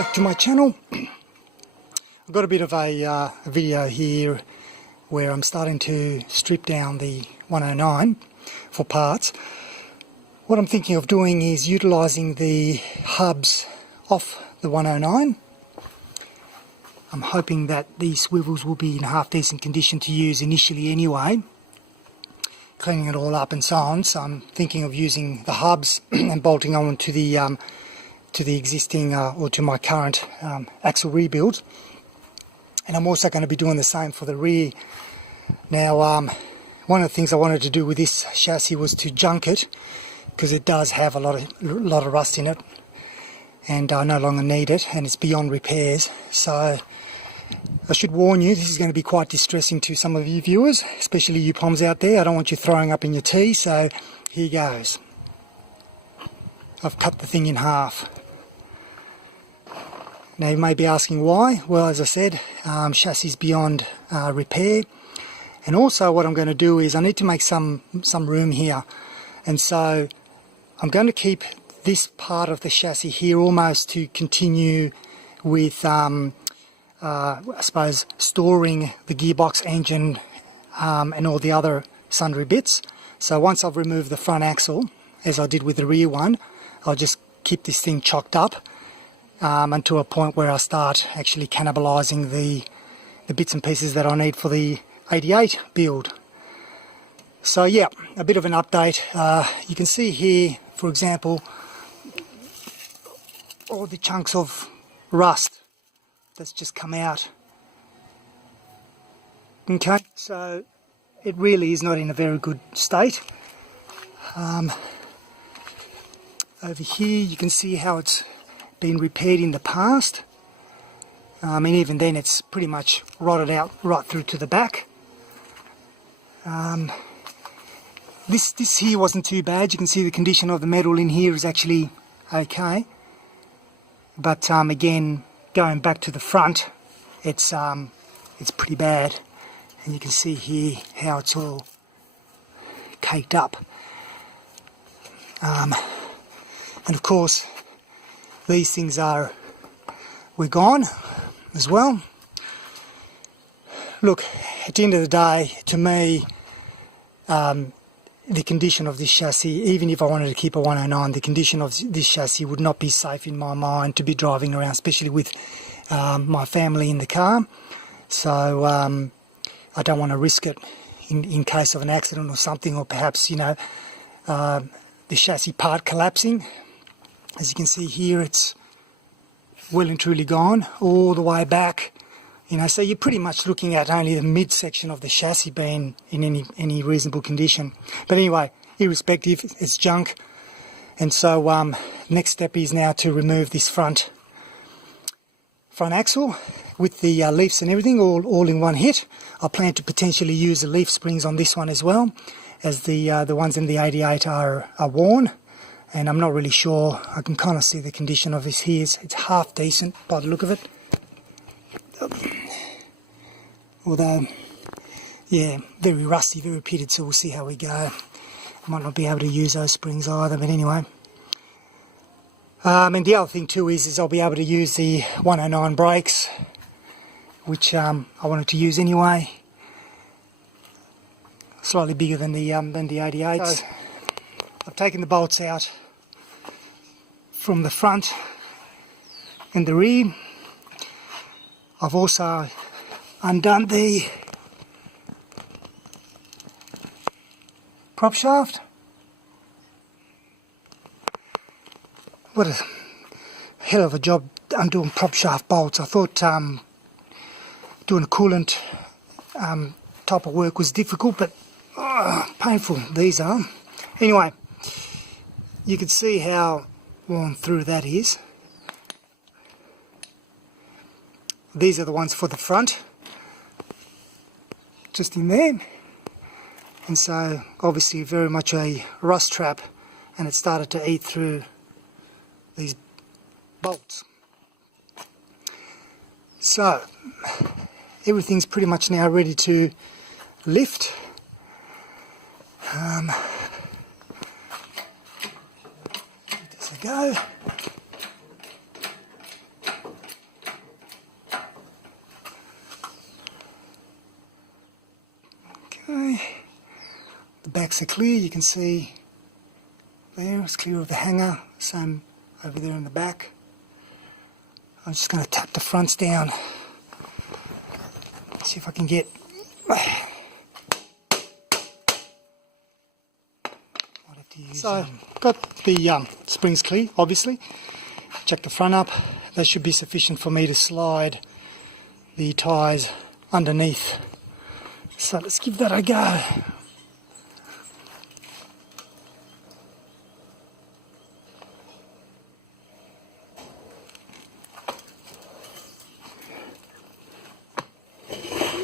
back to my channel. I've got a bit of a video here where I'm starting to strip down the 109 for parts. What I'm thinking of doing is utilising the hubs off the 109. I'm hoping that these swivels will be in half decent condition to use initially anyway, cleaning it all up and so on. So I'm thinking of using the hubs and bolting on to the existing or to my current axle rebuild. And I'm also going to be doing the same for the rear. Now one of the things I wanted to do with this chassis was to junk it, because it does have a lot of rust in it, and I no longer need it, and it's beyond repairs. So I should warn you, this is going to be quite distressing to some of you viewers, especially you poms out there. I don't want you throwing up in your tea, so here goes. I've cut the thing in half. Now you may be asking why. Well, as I said, chassis beyond repair, and also what I'm going to do is I need to make some room here, and so I'm going to keep this part of the chassis here almost to continue with I suppose storing the gearbox, engine and all the other sundry bits. So once I've removed the front axle, as I did with the rear one, I'll just keep this thing chocked up until a point where I start actually cannibalising the bits and pieces that I need for the 88 build. So yeah, a bit of an update. You can see here, for example, all the chunks of rust that's just come out. Okay, so it really is not in a very good state. Over here you can see how it's been repaired in the past. And even then it's pretty much rotted out right through to the back. This here wasn't too bad. You can see the condition of the metal in here is actually okay. But again, going back to the front, it's pretty bad. And you can see here how it's all caked up. And of course, these things we're gone as well. Look, at the end of the day, to me, the condition of this chassis, even if I wanted to keep a 109, the condition of this chassis would not be safe in my mind to be driving around, especially with my family in the car. So I don't want to risk it in case of an accident or something, or perhaps, the chassis part collapsing. As you can see here, it's well and truly gone all the way back. So you're pretty much looking at only the midsection of the chassis being in any reasonable condition. But anyway, irrespective, it's junk. And so next step is now to remove this front axle with the leafs and everything all in one hit. I plan to potentially use the leaf springs on this one as well, as the ones in the 88 are worn. And I'm not really sure. I can kind of see the condition of this here. It's half decent by the look of it. Although, yeah, very rusty, very pitted, so we'll see how we go. I might not be able to use those springs either, but anyway. And the other thing too is I'll be able to use the 109 brakes, which I wanted to use anyway. Slightly bigger than the 88s. So I've taken the bolts out from the front and the rear. I've also undone the prop shaft. What a hell of a job undoing prop shaft bolts. I thought doing a coolant type of work was difficult, but painful these are. Anyway, you can see how worn through that is. These are the ones for the front, just in there, and so obviously very much a rust trap, and it started to eat through these bolts. So everything's pretty much now ready to lift. Give this a go. backs are clear. You can see there, it's clear of the hanger. Same over there in the back. I'm just going to tap the fronts down. See if I can get... So, got the springs clear, obviously. Check the front up. That should be sufficient for me to slide the tyres underneath. So let's give that a go.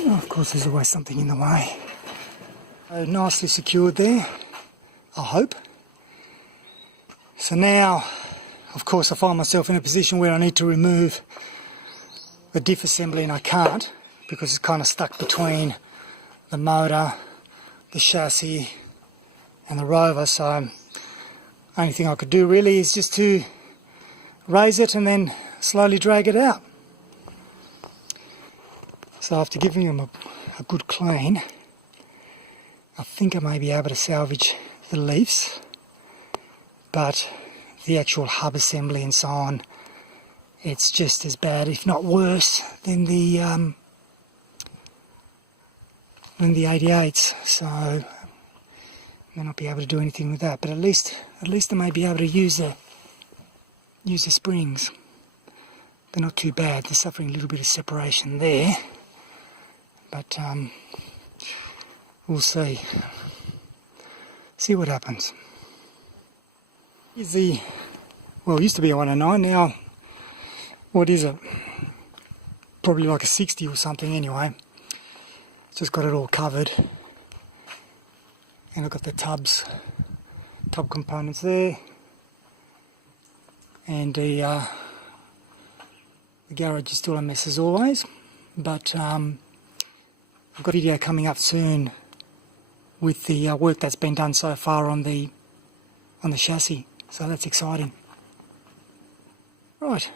Oh, of course, there's always something in the way. Nicely secured there, I hope. So now, of course, I find myself in a position where I need to remove the diff assembly, and I can't because it's kind of stuck between the motor, the chassis and the Rover. So only thing I could do really is just to raise it and then slowly drag it out. So after giving them a good clean, I think I may be able to salvage the leaves, but the actual hub assembly and so on, it's just as bad, if not worse, than the 88s. So I may not be able to do anything with that, but at least I may be able to use the springs. They're not too bad. They're suffering a little bit of separation there, but we'll see what happens. Here's the, well, it used to be a 109, now, what is it? Probably like a 60 or something anyway. Just got it all covered. And I've got the tub components there. And the garage is still a mess as always. But I've got a video coming up soon with the work that's been done so far on the chassis. So that's exciting. Right.